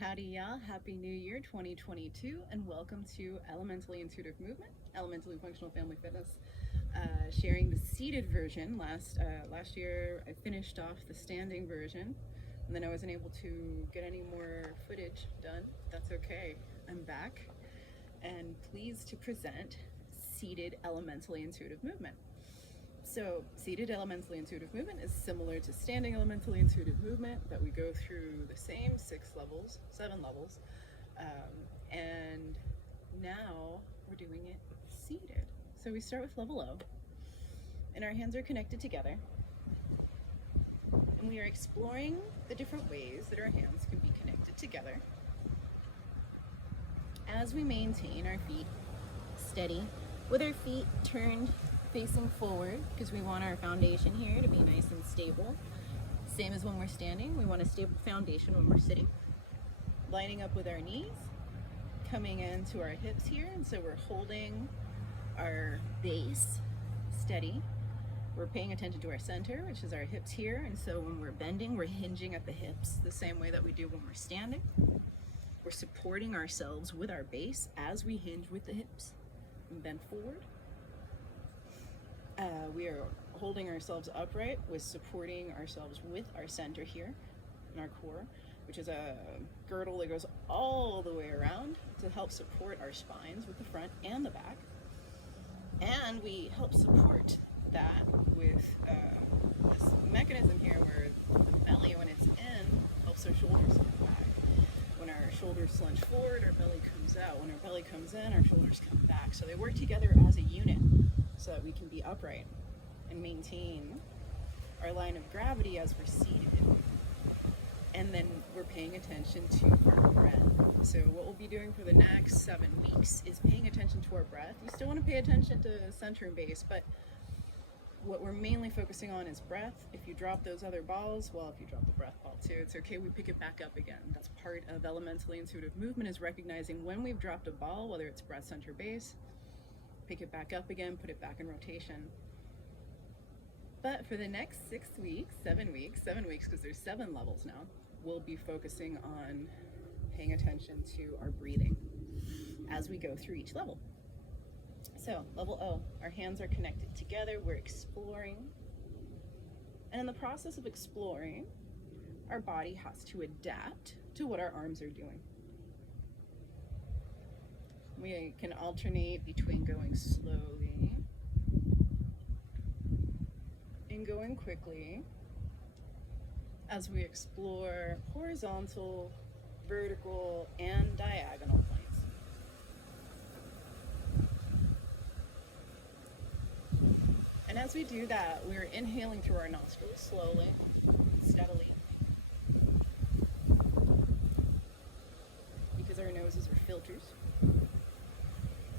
Howdy y'all, Happy New Year 2022 and welcome to Elementally Intuitive Movement, Elementally Functional Family Fitness. Sharing the seated version. Last year I finished off the standing version and then I wasn't able to get any more footage done. That's okay, I'm back and pleased to present seated elementally intuitive movement. So seated elementally intuitive movement is similar to standing elementally intuitive movement, that we go through the same 7 levels, and now we're doing it seated. So we start with level O, and our hands are connected together, and we are exploring the different ways that our hands can be connected together as we maintain our feet steady, with our feet turned facing forward, because we want our foundation here to be nice and stable. Same as when we're standing, we want a stable foundation when we're sitting. Lining up with our knees, coming into our hips here, and so we're holding our base steady. We're paying attention to our center, which is our hips here, and so when we're bending, we're hinging at the hips the same way that we do when we're standing. We're supporting ourselves with our base as we hinge with the hips and bend forward. We are holding ourselves upright with supporting ourselves with our center here in our core, which is a girdle that goes all the way around to help support our spines with the front and the back. And we help support that with this mechanism here where the belly, when it's in, helps our shoulders come back. When our shoulders lunge forward, our belly comes out. When our belly comes in, our shoulders come back. So they work together as a unit so that we can be upright and maintain our line of gravity as we're seated. And then we're paying attention to our breath. So what we'll be doing for the next 7 weeks is paying attention to our breath. You still want to pay attention to center and base, but what we're mainly focusing on is breath. If you drop those other balls, well, if you drop the breath ball too, it's okay, we pick it back up again. That's part of elementally intuitive movement, is recognizing when we've dropped a ball, whether it's breath, center, base, pick it back up again, put it back in rotation. But for the next 7 weeks, because there's 7 levels now, we'll be focusing on paying attention to our breathing as we go through each level. So level O, our hands are connected together, we're exploring. And in the process of exploring, our body has to adapt to what our arms are doing. We can alternate between going slowly and going quickly as we explore horizontal, vertical, and diagonal planes. And as we do that, we're inhaling through our nostrils slowly, steadily, because our noses are filters.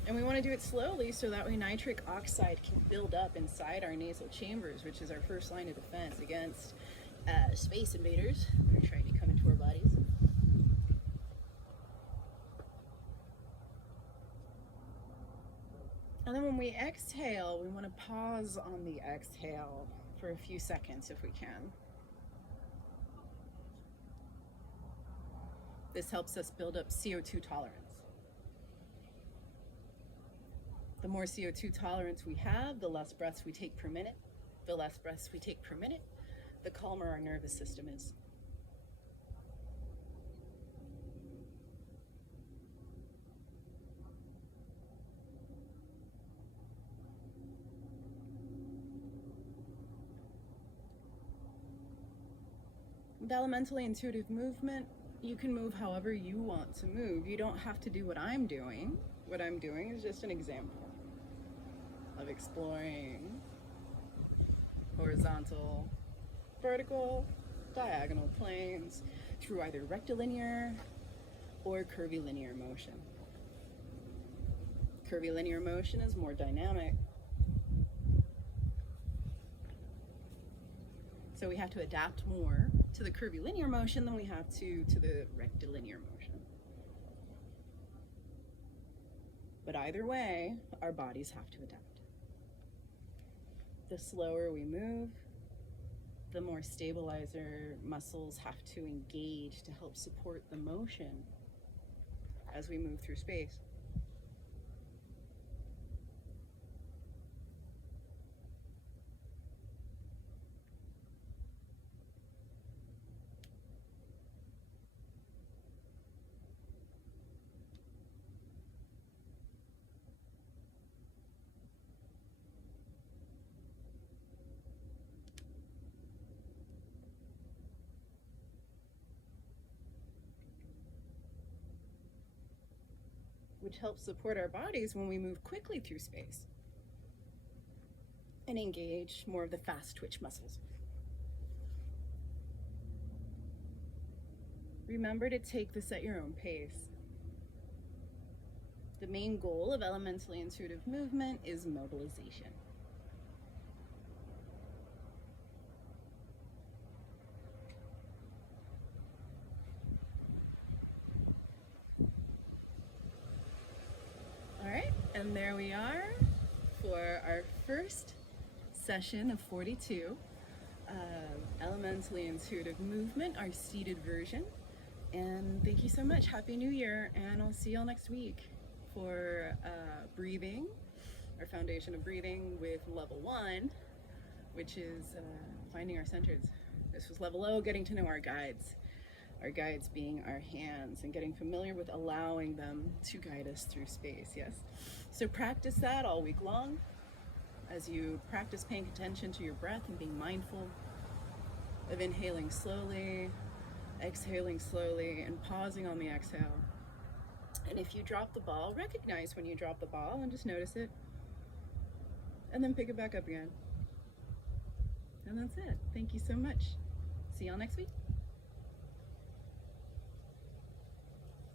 And we want to do it slowly so that way nitric oxide can build up inside our nasal chambers, which is our first line of defense against space invaders that are trying to come into our bodies. And then when we exhale, we want to pause on the exhale for a few seconds if we can. This helps us build up CO2 tolerance. The more CO2 tolerance we have, the less breaths we take per minute. The less breaths we take per minute, the calmer our nervous system is. With elementally intuitive movement, you can move however you want to move. You don't have to do what I'm doing. What I'm doing is just an example of exploring horizontal, vertical, diagonal planes through either rectilinear or curvilinear motion. Curvilinear motion is more dynamic. So we have to adapt more to the curvilinear motion than we have to the rectilinear motion. But either way, our bodies have to adapt. The slower we move, the more stabilizer muscles have to engage to help support the motion as we move through space. Which helps support our bodies when we move quickly through space and engage more of the fast twitch muscles. Remember to take this at your own pace. The main goal of elementally intuitive movement is mobilization. All right, and there we are for our first session of 42 of elementally intuitive movement, our seated version. And thank you so much. Happy New Year, and I'll see y'all next week for breathing, our foundation of breathing with level 1, which is finding our centers. This was level 0, getting to know our guides being our hands and getting familiar with allowing them to guide us through space. Yes, so practice that all week long as you practice paying attention to your breath and being mindful of inhaling slowly, exhaling slowly, and pausing on the exhale. And if you drop the ball, recognize when you drop the ball and just notice it, and then pick it back up again. And that's it. Thank you so much. See y'all next week.